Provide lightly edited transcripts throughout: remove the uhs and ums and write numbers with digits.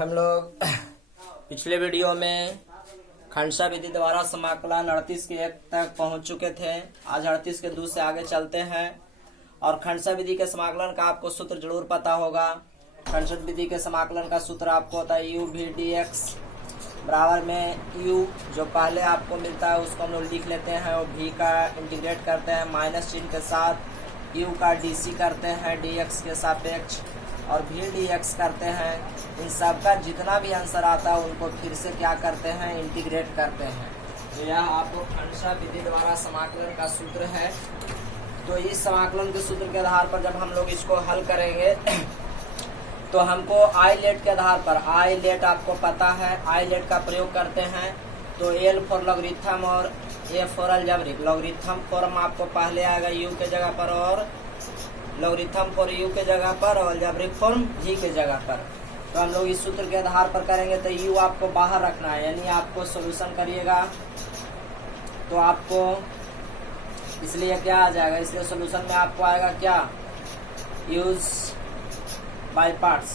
हम लोग पिछले वीडियो में खंडसा विधि द्वारा समाकलन 38 के 1 तक पहुंच चुके थे। आज 38 के 2 से आगे चलते हैं और खंडसा विधि के समाकलन का आपको सूत्र जरूर पता होगा। खंडसा विधि के समाकलन का सूत्र आपको होता है u v dx बराबर में u जो पहले आपको मिलता है उसको हम लोग लिख लेते हैं और v का इंटीग्रेट करते हैं माइनस चिन्ह के साथ, u का dc करते हैं dx के सापेक्ष और v dx करते हैं। इन सब का जितना भी आंसर आता है उनको फिर से क्या करते हैं, इंटीग्रेट करते हैं। तो यह आपको खंडसा विधि द्वारा समाकलन का सूत्र है। तो इस समाकलन के सूत्र के आधार पर जब हम लोग इसको हल करेंगे तो हमको आई लेट के आधार पर, आई लेट आपको पता है, आई लेट का प्रयोग करते हैं। तो एल फॉर लॉगरिथम और A for algebraic. Logarithm form आपको पहले आएगा यू के जगह पर और लॉगरिथम फॉर यू के जगह पर और अलजेब्रिक फॉर्म जी के जगह पर। तो हम लोग इस सूत्र के आधार पर करेंगे। तो यू आपको बाहर रखना है, यानी आपको सॉल्यूशन करिएगा तो आपको इसलिए क्या आ जाएगा, इसलिए सॉल्यूशन में आपको आएगा क्या, use by parts.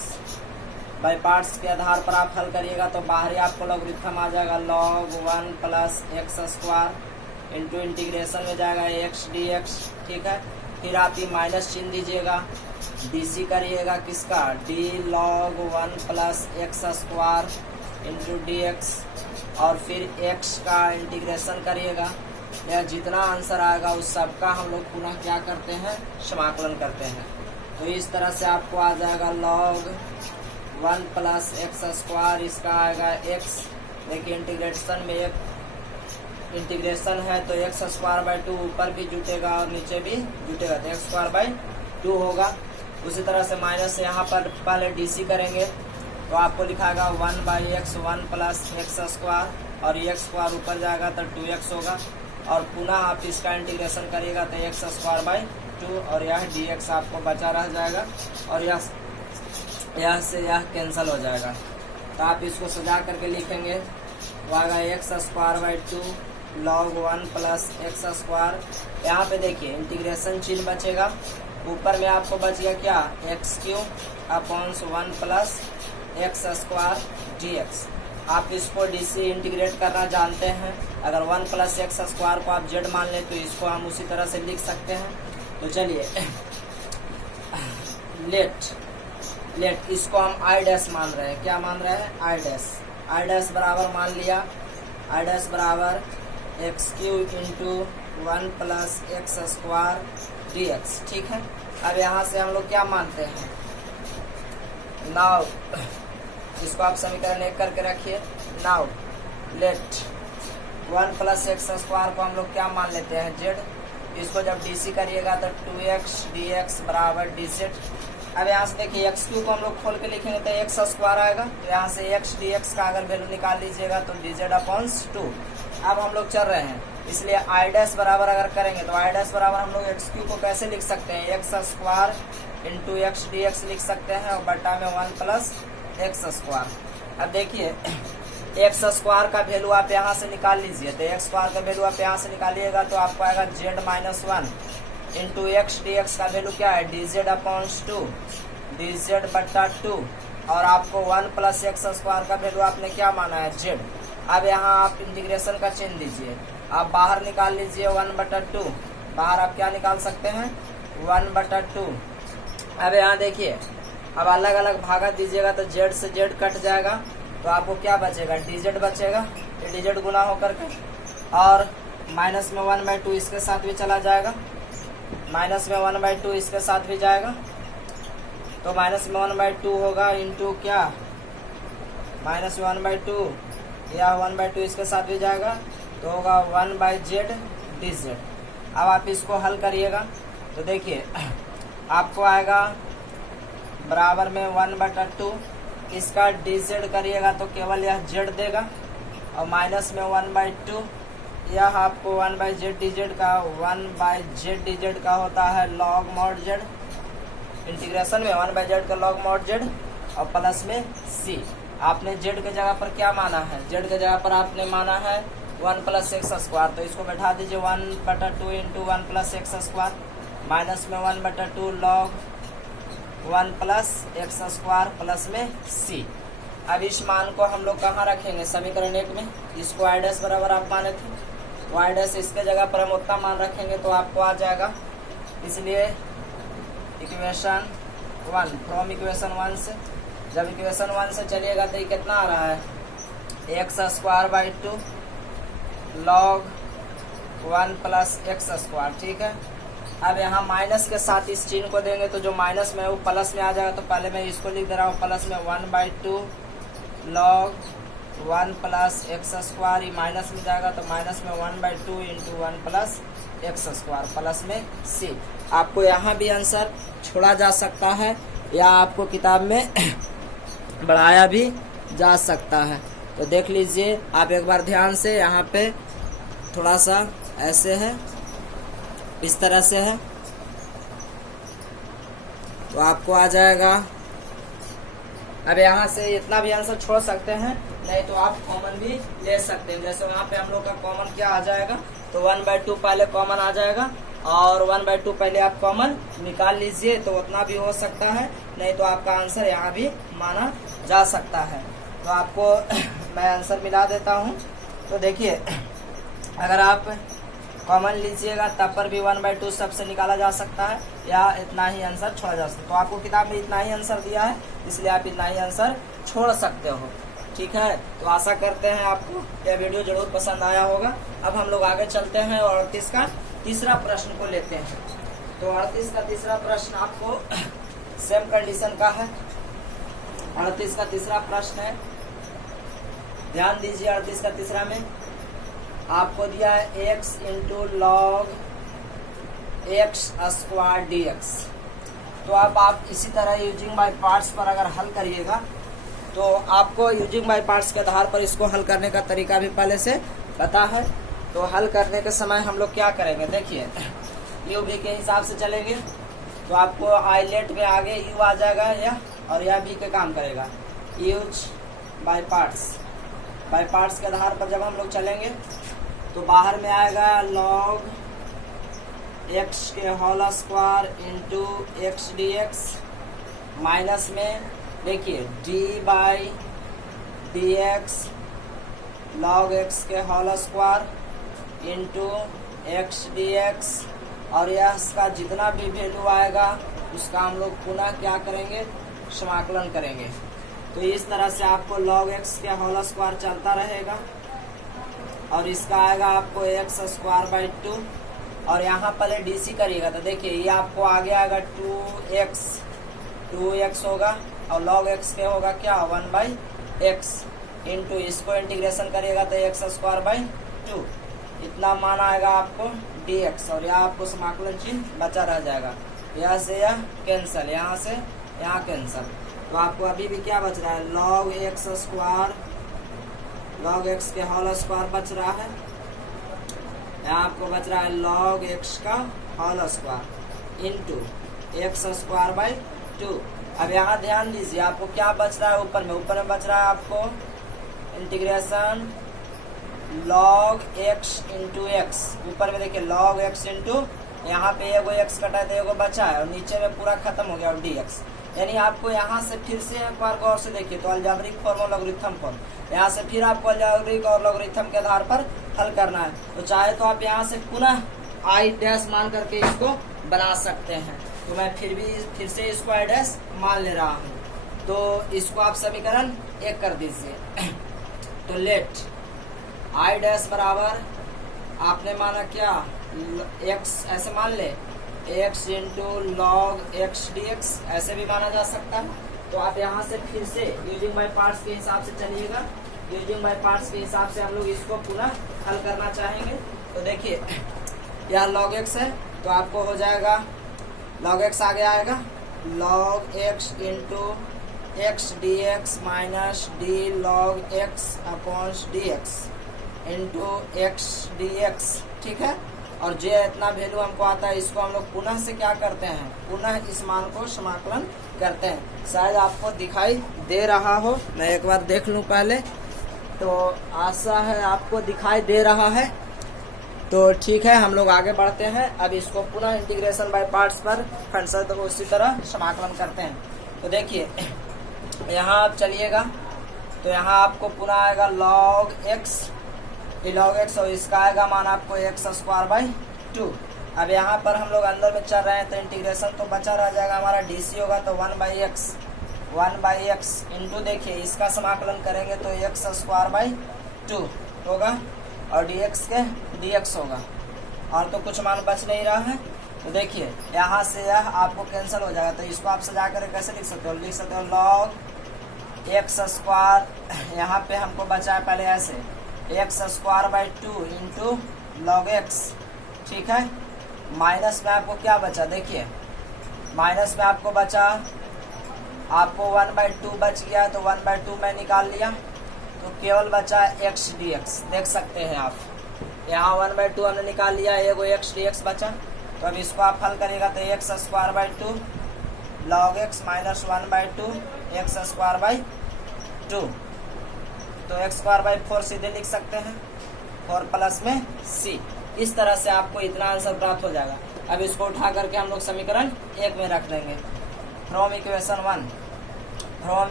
By parts के आधार पर आप हल करिएगा तो बाहरी आपको लॉगरिथम आ जाएगा log 1 plus x square into integration में जाएगा x dx। ठीक है, फिर आप ये माइनस चिन्ह दीजिएगा, dc करिएगा किसका, d log 1 plus x square into dx और फिर x का इंटीग्रेशन करिएगा। यह जितना आंसर आएगा उस सब का हम लोग पुनः क्या करते हैं, समाकलन करते हैं। तो इस तरह से आपको आ जाएगा log 1 प्लस एक्स स्क्वायर, इसका आएगा x। देखिए इंटीग्रेशन में एक इंटीग्रेशन है तो एक्स स्क्वायर बाई 2 ऊपर भी जुटेगा और नीचे भी जुटेगा तो एक्स स्क्वायर बाई 2 होगा। उसी तरह से माइनस यहाँ पर पहले डीसी करेंगे तो आपको लिखाएगा 1 by x 1 plus x square और एक्स स्क्वायर ऊपर जाएगा तो 2x होगा और पुनः आप इसका इंटीग्रेशन करिएगा तो एक्स स्क्वायर बाई 2 और यह dx आपको बचा रह जाएगा और यह से यह कैंसिल हो जाएगा। तो आप इसको सजा करके लिखेंगे, वो आएगा x square by 2 log 1 plus x square. यहाँ पे देखिए इंटीग्रेशन चिन्ह बचेगा, ऊपर में आपको बच गया क्या, x cube upon 1 plus x square dx। आप इसको डीसी इंटीग्रेट करना जानते हैं। अगर 1 प्लस एक्स स्क्वायर को आप जेड मान लें तो इसको हम उसी तरह से लिख सकते हैं। तो चलिए लेट इसको हम आई डैश मान रहे हैं, क्या मान रहे हैं, आई डैश। आई डैश बराबर मान लिया, आई डैश बराबर x cube into 1 plus x square dx। ठीक है, अब यहाँ से हम लोग क्या मानते हैं, नाउ इसको आप समीकरण 1 करके रखिए। Now let 1 plus x square को हम लोग क्या मान लेते हैं, जेड। इसको जब डीसी करिएगा तो 2x dx बराबर dz। अब यहाँ से देखिए एक्स क्यू को हम लोग खोल के लिखेंगे तो एक्स स्क्वायर आएगा, तो यहाँ से x dx का अगर वैल्यू निकाल लीजिएगा तो dz अपॉन 2। अब हम लोग चल रहे हैं, इसलिए आई डैश बराबर अगर करेंगे तो आई डैश बराबर हम लोग एक्स क्यू को कैसे लिख सकते हैं, x square into x dx लिख सकते हैं और बटा में 1 प्लस एक्स स्क्वायर। अब देखिए एक्स स्क्वायर का वैल्यू आप यहाँ से निकाल लीजिए, तो एक्स स्क्वायर का वैल्यू आप यहाँ से निकालिएगा तो आपको आएगा z minus 1 into x dx का वैल्यू क्या है, dz अपॉन 2 dz बटा 2 और आपको 1 प्लस एक्स स्क्वायर का वैल्यू आपने क्या माना है, z। अब यहाँ आप इंटीग्रेशन का चिन्ह दीजिए, आप बाहर निकाल लीजिए 1 बटा 2, बाहर आप क्या निकाल सकते हैं, 1 बटा 2। अब यहाँ देखिए अब अलग अलग भागा दीजिएगा तो z से z कट जाएगा तो आपको क्या बचेगा, dz बचेगा, dz गुना होकर के और माइनस में 1/2 इसके साथ भी चला जाएगा, माइनस में 1/2 इसके साथ भी जाएगा तो माइनस में 1/2 होगा इंटू क्या, माइनस में 1/2 या 1/2 इसके साथ भी जाएगा तो होगा 1/z dz। अब आप इसको हल करिएगा तो देखिए आपको आएगा बराबर में 1/2, इसका dz करिएगा तो केवल यह z देगा और माइनस में 1/2 यह आपको 1/z dz का 1/z dz का होता है log mod z। इंटीग्रेशन में 1/z का log mod z और प्लस में c। आपने z के जगह पर क्या माना है, z के जगह पर आपने माना है 1 प्लस एक्स स्क्वायर, तो इसको बैठा दीजिए 1/2 into 1 plus x square minus में 1/2 log 1 plus x square plus में c। अब इस मान को हम लोग कहाँ रखेंगे, समीकरण 1 में। इसको y डैश बराबर आप माने थे, y डैश इसके जगह पर हम उतना मान रखेंगे तो आपको आ जाएगा। इसलिए इक्वेशन 1, फ्रॉम इक्वेशन 1 से, जब इक्वेशन 1 से चलिएगा तो ये कितना आ रहा है, x² 2 log 1 प्लस x²। ठीक है, अब यहाँ माइनस के साथ इस चिन्ह को देंगे तो जो माइनस में है वो प्लस में आ जाएगा। तो पहले मैं इसको लिख दे रहा हूँ प्लस में 1/2 log 1 प्लस x²। ये माइनस में जाएगा तो माइनस में 1/2 इंटू 1 प्लस x² प्लस में c। आपको यहाँ भी आंसर छोड़ा जा सकता है या आपको किताब में बढ़ाया भी जा सकता है। तो देख लीजिए आप एक बार ध्यान से, यहाँ पे थोड़ा सा ऐसे है, इस तरह से है, तो आपको आ जाएगा। अब यहाँ से इतना भी आंसर छोड़ सकते हैं, नहीं तो आप कॉमन भी ले सकते हैं। जैसे वहाँ पे हम लोग का कॉमन क्या आ जाएगा, तो 1/2 पहले कॉमन आ जाएगा और 1/2 पहले आप कॉमन निकाल लीजिए, तो उतना भी हो सकता है, नहीं तो आपका आंसर यहाँ भी माना जा सकता है। तो आपको मैं आंसर मिला देता हूँ। तो देखिए, अगर आप कॉमन लीजिएगा तब पर भी 1/2 सबसे निकाला जा सकता है या इतना ही आंसर छोड़ा जा सकता है। तो आपको किताब में इतना ही आंसर दिया है, इसलिए आप इतना ही आंसर छोड़ सकते हो। ठीक है, तो आशा करते हैं आपको यह वीडियो जरूर पसंद आया होगा। अब हम लोग आगे चलते हैं और 38 का तीसरा प्रश्न को लेते हैं। तो 38 का तीसरा प्रश्न आपको सेम कंडीशन का है। 38 का तीसरा प्रश्न है, ध्यान दीजिए। 38 का तीसरा में आपको दिया है x into log x² dx। तो अब आप इसी तरह यूजिंग बाय पार्ट्स पर अगर हल करिएगा तो आपको यूजिंग बाय पार्ट्स के आधार पर इसको हल करने का तरीका भी पहले से पता है। तो हल करने के समय हम लोग क्या करेंगे, देखिए यू भी के हिसाब से चलेंगे तो आपको आइलेट में आगे यू आ जाएगा या और यह भी के काम करेगा। यूज बाय पार्ट्स के आधार पर जब हम लोग चलेंगे तो बाहर में आएगा log x के whole square into x dx, minus में देखिए d by dx log x के whole square into x dx, और यह इसका जितना भी वैल्यू आएगा उसका हम लोग पुनः क्या करेंगे, समाकलन करेंगे। तो इस तरह से आपको log x के होल स्क्वायर चलता रहेगा और इसका आएगा आपको x² 2, और यहाँ पहले डीसी करिएगा तो देखिए ये आपको आगे आएगा 2x होगा और log x के होगा क्या 1/x इंटू इसको इंटीग्रेशन करिएगा तो x² 2, इतना मान आएगा आपको dx, और यहाँ आपको समाकलन चिन्ह बचा रह जाएगा। यहाँ से यह कैंसिल, यहाँ से यहाँ कैंसिल, तो आपको अभी भी क्या बच रहा है, log x के होल स्क्वायर बच रहा है। यहाँ आपको बच रहा है log x का होल स्क्वायर इंटू x² 2। अब यहाँ ध्यान दीजिए आपको क्या बच रहा है, ऊपर में बच रहा है आपको integration log x into x। ऊपर में देखिए log x इंटू, यहाँ पे एगो x कटा है तो एगो बचा है और नीचे में पूरा खत्म हो गया और dx। यानी आपको यहाँ से फिर से एक बार गौर से देखिए तो अलजेब्रिक फॉर्म और लॉगरिथम फॉर्म, यहाँ से फिर आपको अलजेब्रिक और लॉगरिथम के आधार पर हल करना है। तो चाहे तो आप यहाँ से पुनः आई डैश मान करके इसको बना सकते हैं। तो मैं फिर से इसको आई डैश मान ले रहा हूँ, तो इसको आप समीकरण 1 कर दीजिए। तो लेट आई डैश बराबर आपने माना क्या, x ऐसे मान ले x into log x dx, ऐसे भी माना जा सकता है। तो आप यहाँ से फिर से यूजिंग बाय पार्ट्स के हिसाब से चलिएगा। यूजिंग बाय पार्ट्स के हिसाब से हम लोग इसको पुनः हल करना चाहेंगे। तो देखिए यह log x है तो आपको हो जाएगा log x आगे आएगा log x into x dx minus d log x upon dx into x dx। ठीक है, और जो इतना वैल्यू हमको आता है इसको हम लोग पुनः से क्या करते हैं, पुनः इस मान को समाकलन करते हैं। शायद आपको दिखाई दे रहा हो, मैं एक बार देख लूं पहले। तो आशा है आपको दिखाई दे रहा है। तो ठीक है, हम लोग आगे बढ़ते हैं। अब इसको पुनः इंटीग्रेशन बाय पार्ट्स पर खंडशः तो उसी तरह समाकलन करते हैं। तो देखिए यहाँ आप चलिएगा तो यहाँ आपको पुनः आएगा log x और इसका आएगा मान आपको x²/2। अब यहाँ पर हम लोग अंदर में चल रहे हैं तो इंटीग्रेशन तो बचा रह जाएगा हमारा, डी होगा तो 1/x इंटू देखिए इसका समाकलन करेंगे तो x² होगा और dx होगा, और तो कुछ मान बच नहीं रहा है। तो देखिए यहाँ से यह आपको कैंसिल हो जाएगा, तो इसको आप सजा कर कैसे लिख सकते हो, log x², यहाँ पे हमको बचा है पहले ऐसे x²/2 इंटू log x, ठीक है। माइनस में आपको क्या बचा, देखिए माइनस में आपको बचा, आपको 1/2 बच गया तो 1/2 में निकाल लिया तो केवल बचा x dx। देख सकते हैं आप यहाँ 1/2 हमने निकाल लिया, एगो x dx बचा। तो अब इसको आप हल करेगा तो x²/2 log x minus 1/2 x²/2, तो x²/4 सीधे लिख सकते हैं, 4 प्लस में c। इस तरह से आपको इतना आंसर प्राप्त हो जाएगा। अब इसको उठा करके हम लोग समीकरण 1 में रख देंगे। फ्रॉम इक्वेशन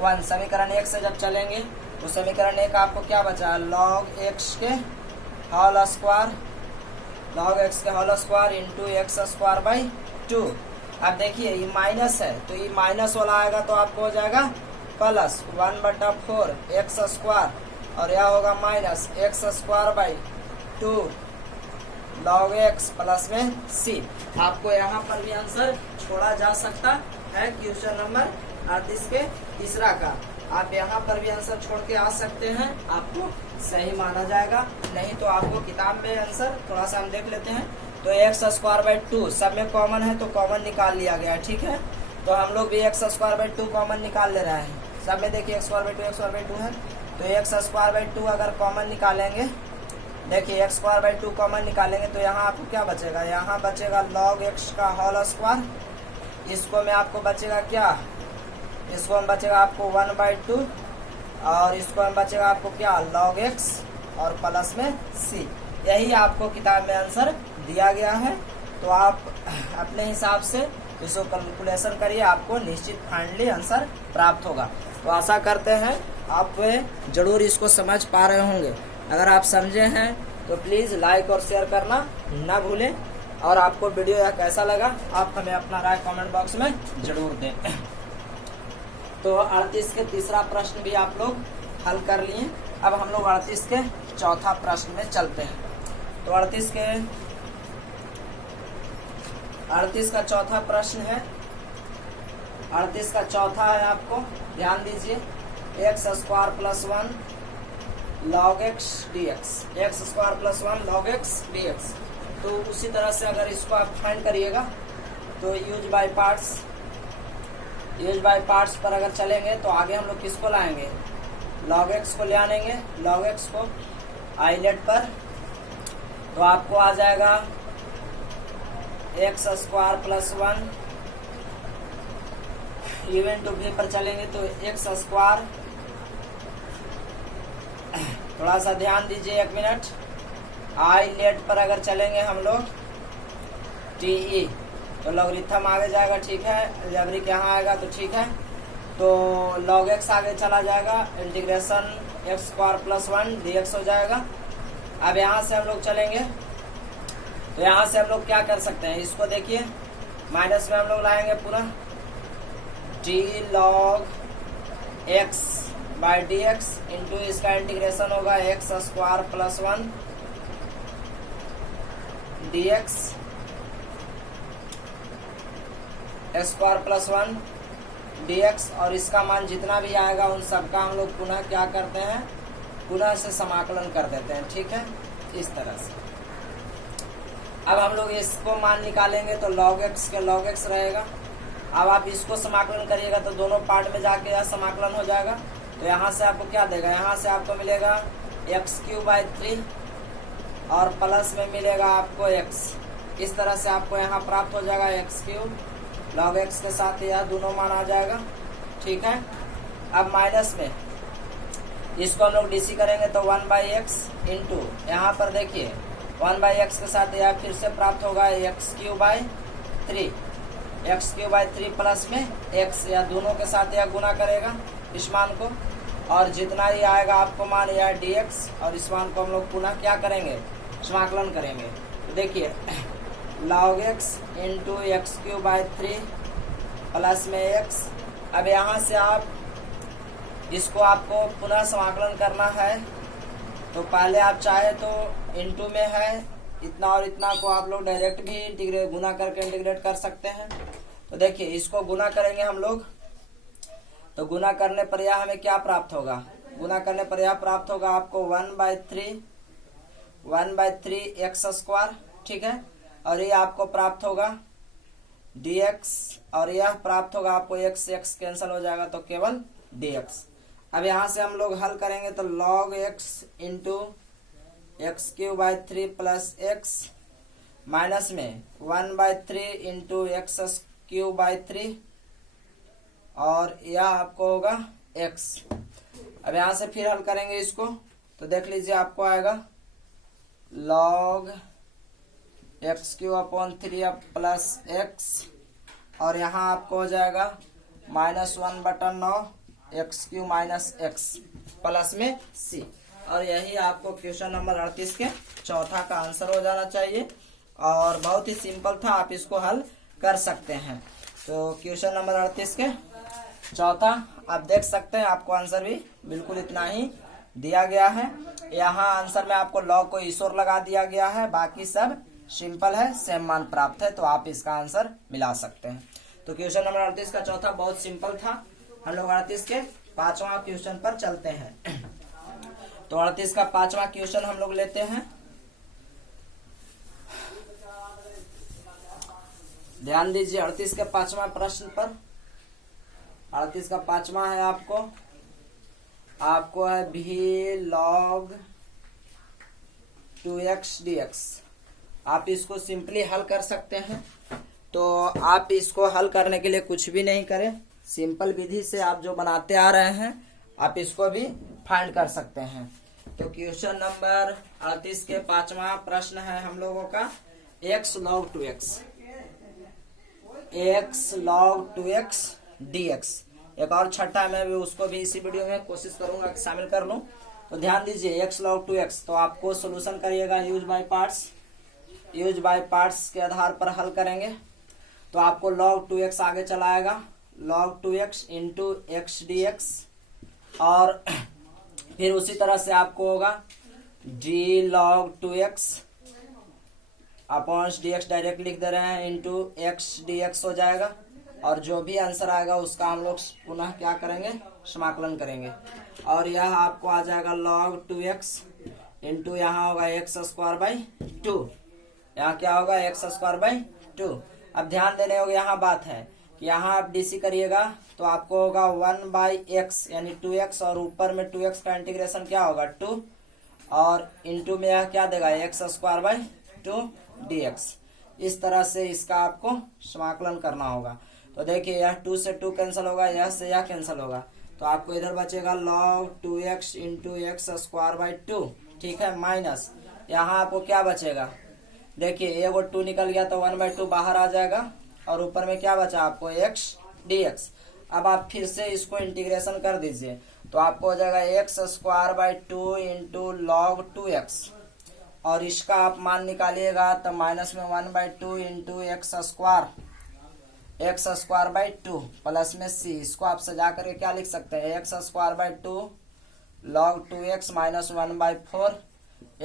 1 समीकरण 1 से जब चलेंगे तो समीकरण 1 आपको क्या बचा, log x के होल स्क्वायर इंटू x²/2। अब देखिए ये माइनस है तो ये माइनस वाला आएगा तो आपको हो जाएगा प्लस 1/4 x² और यह होगा minus x²/2 log x plus में c। आपको यहाँ पर भी आंसर छोड़ा जा सकता है क्वेश्चन नंबर 38 के तीसरा का, आप यहाँ पर भी आंसर छोड़ के आ सकते हैं, आपको सही माना जाएगा। नहीं तो आपको किताब में आंसर थोड़ा सा हम देख लेते हैं। तो x²/2 सब में कॉमन है तो कॉमन निकाल लिया गया, ठीक है। तो हम लोग भी x²/2 कॉमन निकाल ले रहे हैं, सब में देखिए x²/2 है तो x²/2 अगर कॉमन निकालेंगे, देखिए x²/2 कॉमन निकालेंगे तो यहाँ आपको क्या बचेगा, यहाँ बचेगा log x का होल स्क्वायर, इसको में आपको बचेगा क्या, इसको में बचेगा आपको 1/2 और इसको में बचेगा आपको क्या log x और प्लस में c। यही आपको किताब में आंसर दिया गया है। तो आप अपने हिसाब से इसको कैलकुलेशन करिए, आपको निश्चित फाइनली आंसर प्राप्त होगा। तो आशा करते हैं आप जरूर इसको समझ पा रहे होंगे। अगर आप समझे हैं तो प्लीज़ लाइक और शेयर करना ना भूलें, और आपको वीडियो यह कैसा लगा आप हमें अपना राय कमेंट बॉक्स में जरूर दें। तो 38 के तीसरा प्रश्न भी आप लोग हल कर लिए। अब हम लोग 38 के चौथा प्रश्न में चलते हैं। तो 38 का चौथा प्रश्न है, 38 का चौथा है, आपको ध्यान दीजिए, x² + 1 log x dx, x² + 1 log x dx। तो उसी तरह से अगर इसको आप फाइंड करिएगा तो यूज बाय पार्ट्स पर अगर चलेंगे तो आगे हम लोग किसको लाएंगे, log x को ले आनेंगे, log x को आइलेट पर, तो आपको आ जाएगा x² + 1, इवन टू v पर चलेंगे तो x², थोड़ा सा ध्यान दीजिए 1 मिनट, आइलेट पर अगर चलेंगे हम लोग टी तो लॉगरिथम आगे जाएगा, ठीक है, जबरिक यहाँ आएगा तो ठीक है। तो log x आगे चला जाएगा, इंटीग्रेशन x² + 1 dx हो जाएगा। अब यहाँ से हम लोग चलेंगे तो यहाँ से हम लोग क्या कर सकते हैं, इसको देखिए माइनस में हम लोग लाएंगे पूरा d log x/dx इंटू इसका इंटीग्रेशन होगा x² + 1 dx, x² + 1 dx, और इसका मान जितना भी आएगा उन सबका हम लोग पुनः क्या करते हैं, पुनः से समाकलन कर देते हैं, ठीक है, इस तरह से। अब हम लोग इसको मान निकालेंगे तो log x के log x रहेगा। अब आप इसको समाकलन करिएगा तो दोनों पार्ट में जाके यह समाकलन हो जाएगा। तो यहाँ से आपको क्या देगा, यहाँ से आपको मिलेगा x³ और प्लस में मिलेगा आपको x। इस तरह से आपको यहाँ प्राप्त हो जाएगा x³ log x के साथ यह दोनों मान आ जाएगा, ठीक है। अब माइनस में इसको हम लोग डीसी करेंगे तो 1/x इंटू यहाँ पर देखिए 1/x के साथ यह फिर से प्राप्त होगा x³ / 3 x³/3 प्लस में x, या दोनों के साथ यह गुना करेगा इस मान को, और जितना ही आएगा आपको मान यह dx, और इस मान को हम लोग पुनः क्या करेंगे, समाकलन करेंगे। तो देखिए log x into x³/3 plus में x। अब यहाँ से आप इसको आपको पुनः समाकलन करना है, तो पहले आप चाहे तो इनटू में है इतना और इतना को आप लोग डायरेक्ट भी इंटीग्रेट गुना करके इंटीग्रेट कर सकते हैं। तो देखिए इसको गुना करेंगे हम लोग, तो गुना करने पर यह हमें क्या प्राप्त होगा, गुना करने पर यह प्राप्त होगा आपको 1/3 x², ठीक है, और ये आपको प्राप्त होगा dx, और यह प्राप्त होगा आपको x कैंसिल हो जाएगा तो केवल dx। अब यहाँ से हम लोग हल करेंगे तो log x into x³/3 plus x minus में 1/3 इंटू x³/3, और यह आपको होगा x। अब यहाँ से फिर हल करेंगे इसको, तो देख लीजिए आपको आएगा log x³/3 प्लस x, और यहाँ आपको हो जाएगा -1/9 x³ माइनस x प्लस में c। और यही आपको क्वेश्चन नंबर 38 के चौथा का आंसर हो जाना चाहिए, और बहुत ही सिंपल था, आप इसको हल कर सकते हैं। तो क्वेश्चन नंबर 38 के चौथा आप देख सकते हैं, आपको आंसर भी बिल्कुल इतना ही दिया गया है। यहाँ आंसर में आपको log को ईश्वर लगा दिया गया है, बाकी सब सिंपल है, सेम मान प्राप्त है, तो आप इसका आंसर मिला सकते हैं। तो क्वेश्चन नंबर 38 का चौथा बहुत सिंपल था। हम लोग 38 के पांचवा क्वेश्चन पर चलते हैं। तो 38 का पांचवा क्वेश्चन हम लोग लेते हैं। ध्यान दीजिए 38 के पांचवा प्रश्न पर। 38 का पांचवा है आपको है v log 2x dx। आप इसको सिंपली हल कर सकते हैं। तो आप इसको हल करने के लिए कुछ भी नहीं करें, सिंपल विधि से आप जो बनाते आ रहे हैं आप इसको भी फाइंड कर सकते हैं। तो क्वेश्चन नंबर 38 के पांचवा प्रश्न है हम लोगों का x log 2x dx। एक और छठा मैं भी उसको भी इसी वीडियो में कोशिश करूंगा कि शामिल कर लूं। तो ध्यान दीजिए x log 2x, तो आपको सॉल्यूशन करिएगा यूज बाय पार्ट्स के आधार पर हल करेंगे। तो आपको log 2x आगे चलाएगा, log 2x into x dx, और फिर उसी तरह से आपको होगा d log 2x upon dx direct लिख दे रहे हैं इंटू x dx हो जाएगा, और जो भी आंसर आएगा उसका हम लोग पुनः क्या करेंगे, समाकलन करेंगे, और यह आपको आ जाएगा log 2x इंटू यहाँ होगा x²/2, यहाँ क्या होगा x²/2। अब ध्यान देने होगा, यहाँ बात है कि यहाँ आप डीसी करिएगा तो आपको होगा 1/x यानी 2x, और ऊपर में 2x का इंटीग्रेशन क्या होगा 2, और इंटू में यह क्या देगा x²/2 dx। इस तरह से इसका आपको समाकलन करना होगा। तो देखिए यह 2 से 2 कैंसिल होगा, यह से यह कैंसिल होगा, तो आपको इधर बचेगा log 2x इंटू x²/2, ठीक है, माइनस यहाँ आपको क्या बचेगा, देखिए एगो 2 निकल गया तो 1/2 बाहर आ जाएगा, और ऊपर में क्या बचा आपको x dx। अब आप फिर से इसको इंटीग्रेशन कर दीजिए, तो आपको हो जाएगा x²/2 इंटू log 2x, और इसका आप मान निकालिएगा तो माइनस में 1/2 इंटू x² प्लस में c। इसको आप सजा करके क्या लिख सकते हैं, x²/2 log 2x minus 1/4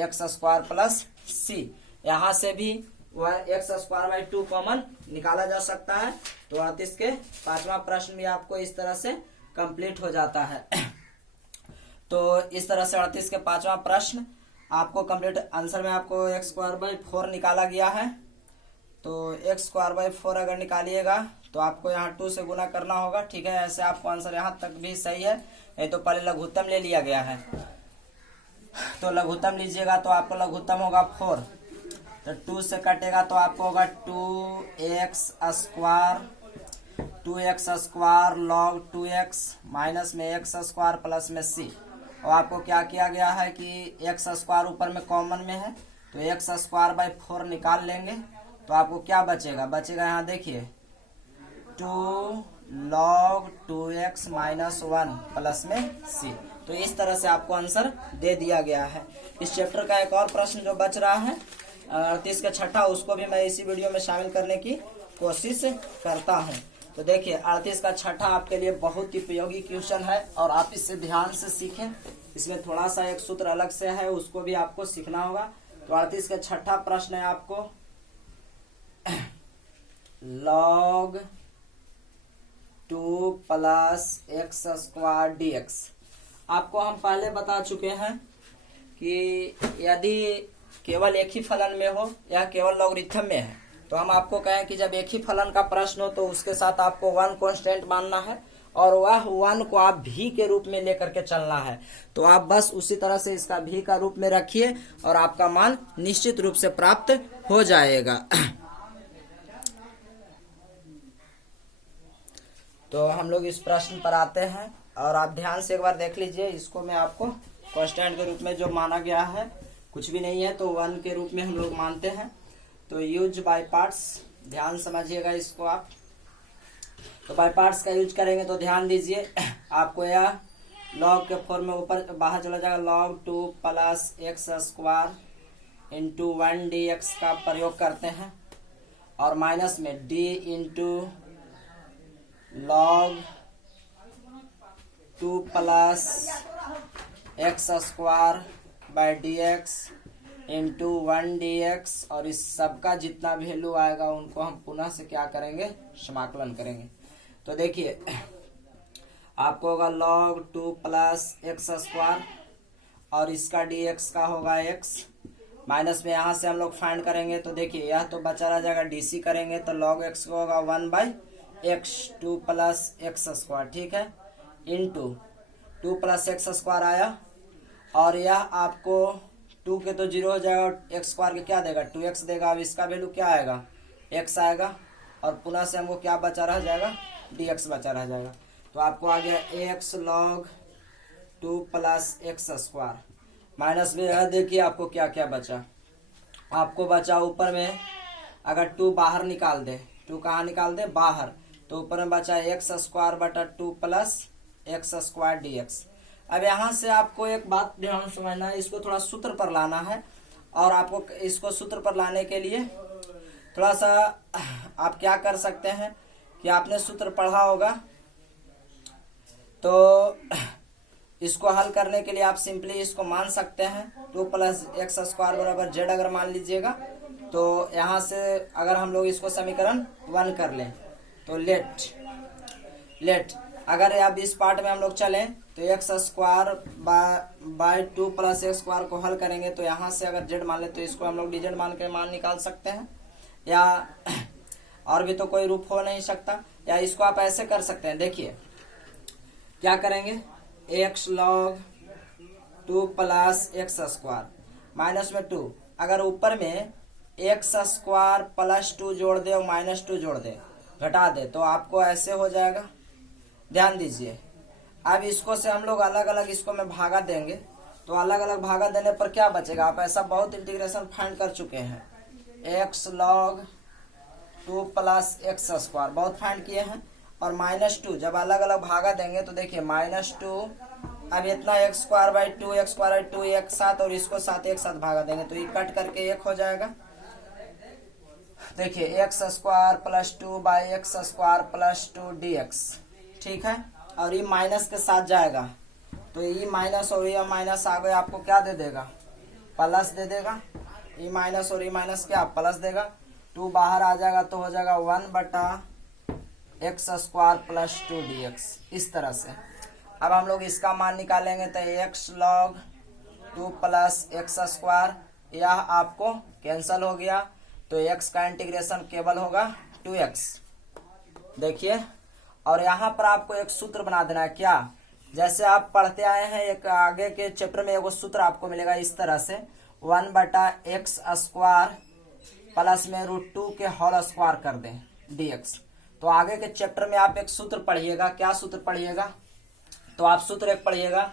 x² plus c। यहाँ से भी x²/2 कॉमन निकाला जा सकता है। तो 38 के पांचवा प्रश्न भी आपको इस तरह से कंप्लीट हो जाता है। तो इस तरह से 38 के पांचवा प्रश्न आपको कंप्लीट, आंसर में आपको x²/4 निकाला गया है। तो x²/4 अगर निकालिएगा तो आपको यहाँ 2 से गुना करना होगा, ठीक है, ऐसे आपको आंसर यहाँ तक भी सही है। नहीं तो पहले लघुत्तम ले लिया गया है, तो लघुत्तम लीजिएगा तो आपको लघुत्तम होगा 4, तो 2 से कटेगा तो आपको होगा 2x² log 2x माइनस में x² प्लस में c। और आपको क्या किया गया है कि x² ऊपर में कॉमन में है, तो x²/4 निकाल लेंगे, तो आपको क्या बचेगा, यहाँ देखिए two log 2x minus 1 plus में c। तो इस तरह से आपको आंसर दे दिया गया है। इस चैप्टर का एक और प्रश्न जो बच रहा है 38 का छठा, उसको भी मैं इसी वीडियो में शामिल करने की कोशिश करता हूं। तो देखिए 38 का छठा आपके लिए बहुत ही उपयोगी क्वेश्चन है और आप इससे ध्यान से सीखें। इसमें थोड़ा सा एक सूत्र अलग से है, उसको भी आपको सीखना होगा। तो 38 का छठा प्रश्न है आपको log 2 plus x square dx। आपको हम पहले बता चुके हैं कि यदि केवल एक ही फलन में हो या केवल लॉगरिथम में है, तो हम आपको कहें कि जब एक ही फलन का प्रश्न हो तो उसके साथ आपको 1 कांस्टेंट मानना है और वह 1 को आप भी के रूप में लेकर के चलना है। तो आप बस उसी तरह से इसका भी का रूप में रखिए और आपका मान निश्चित रूप से प्राप्त हो जाएगा। तो हम लोग इस प्रश्न पर आते हैं और आप ध्यान से एक बार देख लीजिए। इसको मैं आपको कांस्टेंट के रूप में जो माना गया है कुछ भी नहीं है, तो 1 के रूप में हम लोग मानते हैं। तो यूज बाय पार्ट्स, ध्यान समझिएगा इसको आप। तो बाय पार्ट्स का यूज करेंगे तो ध्यान दीजिए, आपको यह log के फॉर्म में ऊपर बाहर चला जाएगा log 2 plus x square into 1 dx का प्रयोग करते हैं और माइनस में d into log 2 plus x square by dx into 1 dx, और इस सब का जितना वैल्यू आएगा उनको हम पुनः से क्या करेंगे, समाकलन करेंगे। तो देखिए आपको होगा log 2 प्लस एक्स स्क्वायर और इसका dx का होगा x, माइनस में यहाँ से हम लोग फाइंड करेंगे। तो देखिए यह तो बचा रह जाएगा, dc करेंगे तो log x को होगा 1 by x 2 plus x square, ठीक है, इंटू 2 प्लस एक्स स्क्वायर आया और यह आपको 2 के तो 0 हो जाएगा, एक्स स्क्वायर के क्या देगा 2x देगा। अब इसका वैल्यू क्या आएगा, x आएगा और पुनः से हमको क्या बचा रह जाएगा, dx बचा रह जाएगा। तो आपको आ गया x log 2 plus x square, minus में यह देखिए आपको क्या क्या बचा। आपको बचा ऊपर में, अगर 2 बाहर निकाल दे, 2 कहाँ निकाल दे, बाहर, तो ऊपर में बचा एक्स स्क्वायर बटा 2 प्लस एक्स स्क्वायर dx। अब यहाँ से आपको एक बात ध्यान समझना है, इसको थोड़ा सूत्र पर लाना है और आपको इसको सूत्र पर लाने के लिए थोड़ा सा आप क्या कर सकते हैं कि आपने सूत्र पढ़ा होगा, तो इसको हल करने के लिए आप सिंपली इसको मान सकते हैं 2 प्लस एक्स स्क्वायर बराबर जेड अगर मान लीजिएगा, तो यहाँ से अगर हम लोग इसको समीकरण 1 कर लें तो लेट अगर अब इस पार्ट में हम लोग चलें तो x square by 2 plus x square को हल करेंगे तो यहाँ से अगर जेड मान ले तो इसको हम लोग dz मान के मान निकाल सकते हैं, या और भी तो कोई रूप हो नहीं सकता। या इसको आप ऐसे कर सकते हैं, देखिए क्या करेंगे, x log 2 plus x square minus में 2, अगर ऊपर में एक्स स्क्वायर प्लस 2 जोड़ दे और माइनस 2 जोड़ दे, घटा दे, तो आपको ऐसे हो जाएगा। ध्यान दीजिए, अब इसको से हम लोग अलग अलग इसको में भागा देंगे, तो अलग अलग भागा देने पर क्या बचेगा, आप ऐसा बहुत इंटीग्रेशन फाइंड कर चुके हैं, x log 2 plus x square बहुत फाइंड किए हैं, और माइनस 2 जब अलग अलग भागा देंगे तो देखिए -2, अब इतना x square by 2 x square by 2 एक साथ, और इसको साथ एक साथ भागा देंगे तो ये कट करके 1 हो जाएगा। देखिए x square plus 2 by x square plus 2 dx, ठीक है, और ये माइनस के साथ जाएगा तो ये माइनस और ये माइनस आ गए, आपको क्या दे देगा, प्लस दे देगा। ये माइनस और ये माइनस क्या प्लस देगा, 2 बाहर आ जाएगा तो हो जाएगा 1 बटा एक्स स्क्वायर प्लस 2 dx। इस तरह से अब हम लोग इसका मान निकालेंगे तो x log 2 plus x square, यह आपको कैंसल हो गया तो x का इंटीग्रेशन केवल होगा 2x। देखिए, और यहाँ पर आपको एक सूत्र बना देना है, क्या, जैसे आप पढ़ते आए हैं एक आगे के चैप्टर में एक सूत्र आपको मिलेगा इस तरह से, 1 बटा एक्स स्क्वायर प्लस में √2 के होल स्क्वायर कर दें dx। तो आगे के चैप्टर में आप एक सूत्र पढ़िएगा, क्या सूत्र पढ़िएगा, तो आप सूत्र एक पढ़िएगा,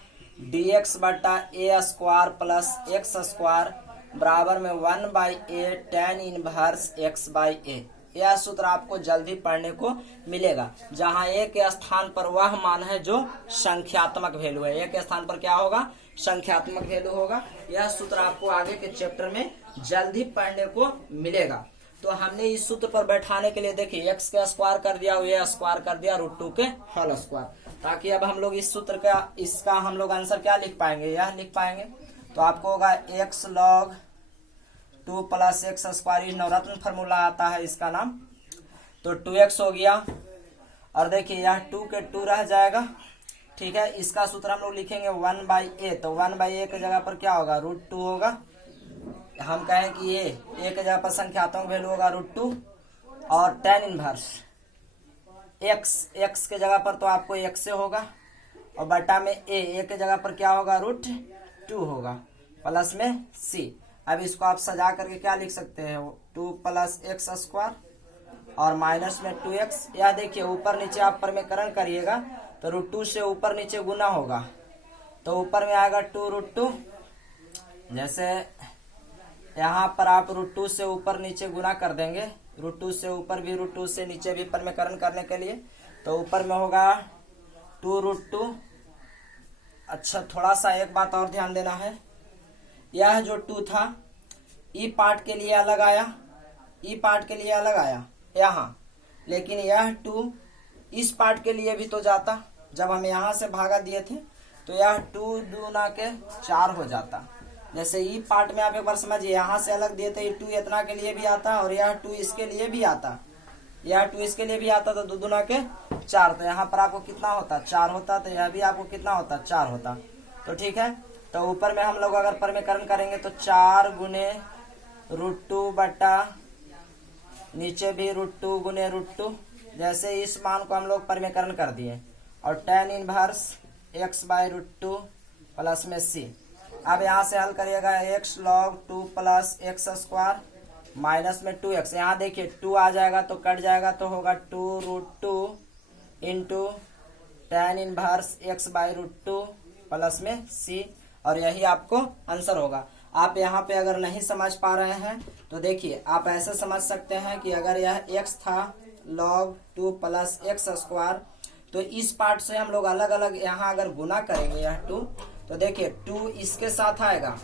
dx बटा a square plus x square बराबर में 1 by a tan inverse x by a. यह सूत्र आपको जल्दी पढ़ने को मिलेगा, जहां ए के स्थान पर वह मान है जो संख्यात्मक वैल्यू है। ए के स्थान पर क्या होगा? संख्यात्मक वैल्यू होगा। यह सूत्र आपको आगे के चैप्टर में जल्दी पढ़ने को मिलेगा। तो हमने इस सूत्र पर बैठाने के लिए देखिए एक्स का स्क्वायर कर दिया, ये स्क्वायर कर दिया √2 के होल स्क्वायर, ताकि अब हम लोग इस सूत्र का इसका हम लोग आंसर क्या लिख पाएंगे? यह लिख पाएंगे। तो आपको होगा x log 2 + x स्क्वायर, नवरत्न फॉर्मूला आता है इसका नाम। तो 2x हो गया, और देखिए यह 2 के 2 रह जाएगा, ठीक है। इसका सूत्र हम लोग लिखेंगे 1/a, तो 1/a की जगह पर क्या होगा? √2 होगा। हम कहें कि ये a की जगह पर संख्यात्मक वैल्यू होगा √2, और tan इनवर्स x के जगह पर तो आपको x से होगा, और बटा में a के जगह पर क्या होगा? √2 होगा, प्लस में c। अब इसको आप सजा करके क्या लिख सकते हैं? 2 + x स्क्वायर और माइनस में 2x। यह देखिए ऊपर नीचे आप परमेकरण करिएगा तो √2 से ऊपर नीचे गुना होगा, तो ऊपर में आएगा 2√2। जैसे यहाँ पर आप √2 से ऊपर नीचे गुना कर देंगे, √2 से ऊपर भी √2 से नीचे भी परमेकरण करने के लिए, तो ऊपर में होगा 2√2। अच्छा, थोड़ा सा एक बात और ध्यान देना है, यह जो 2 था ई पार्ट के लिए अलग आया, ई पार्ट के लिए अलग आया यहाँ, लेकिन यह 2 इस पार्ट के लिए भी तो जाता। जब हम यहाँ से भागा दिए थे तो यह 2 दूना के 4 हो जाता। जैसे ई पार्ट में आप एक बार समझिए, यहाँ से अलग दिए थे, 2 इतना के लिए भी आता और यह 2 इसके लिए भी आता, यह 2 इसके लिए भी आता, तो 2 दूना के 4। तो यहाँ पर आपको कितना होता? 4 होता। तो यह भी आपको कितना होता? 4 होता। तो ठीक है, तो ऊपर में हम लोग अगर परमेकरण करेंगे तो 4 गुने √2 बटा नीचे भी √2 गुने √2। जैसे इस मान को हम लोग परमेकरण कर दिए, और tan इनवर्स x/√2 प्लस में c। अब यहाँ से हल करिएगा x log 2 + x square minus में 2x। यहाँ देखिए 2 आ जाएगा तो कट जाएगा, तो होगा 2√2 into tan inverse x/√2 plus में c, और यही आपको आंसर होगा। आप यहाँ पे अगर नहीं समझ पा रहे हैं तो देखिए आप ऐसे समझ सकते हैं कि अगर यह x था log 2 + x स्क्वायर, तो इस पार्ट से हम लोग अलग अलग यहाँ अगर गुना करेंगे यह 2, तो देखिए 2 इसके साथ आएगा,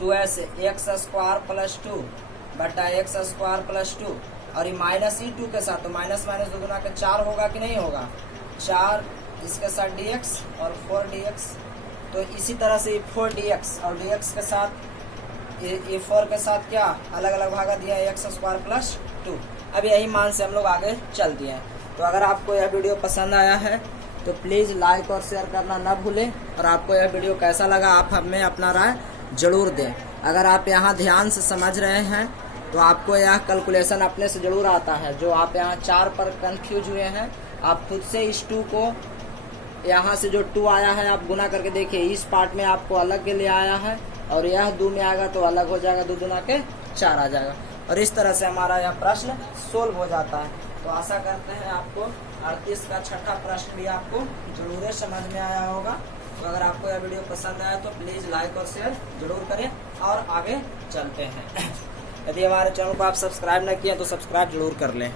2 ऐसे x स्क्वायर + 2 बटा x स्क्वायर + 2, और ये माइनस ही 2 के साथ, तो माइनस माइनस 2 गुना के 4 होगा कि नहीं होगा? 4 इसके साथ dx और 4dx। तो इसी तरह से 4dx और dx के साथ ये 4 के साथ क्या अलग अलग भागा दिया है? x square + 2। अब यही मान से हम लोग आगे चल दिए हैं। तो अगर आपको यह वीडियो पसंद आया है तो प्लीज़ लाइक और शेयर करना ना भूलें, और आपको यह वीडियो कैसा लगा आप हमें अपना राय जरूर दें। अगर आप यहाँ ध्यान से समझ रहे हैं तो आपको यह कैलकुलेशन अपने से जरूर आता है। जो आप यहाँ 4 पर कंफ्यूज हुए हैं, आप खुद से इस 2 को यहाँ से जो 2 आया है आप गुना करके देखिए, इस पार्ट में आपको अलग के लिए आया है, और यह 2 में आएगा तो अलग हो जाएगा, 2 दूना के 4 आ जाएगा, और इस तरह से हमारा यह प्रश्न सोल्व हो जाता है। तो आशा करते हैं आपको 38 का छठा प्रश्न भी आपको जरूर समझ में आया होगा। तो अगर आपको यह वीडियो पसंद आया तो प्लीज़ लाइक और शेयर जरूर करें, और आगे चलते हैं। यदि हमारे चैनल को आप सब्सक्राइब न किए तो सब्सक्राइब जरूर कर लें।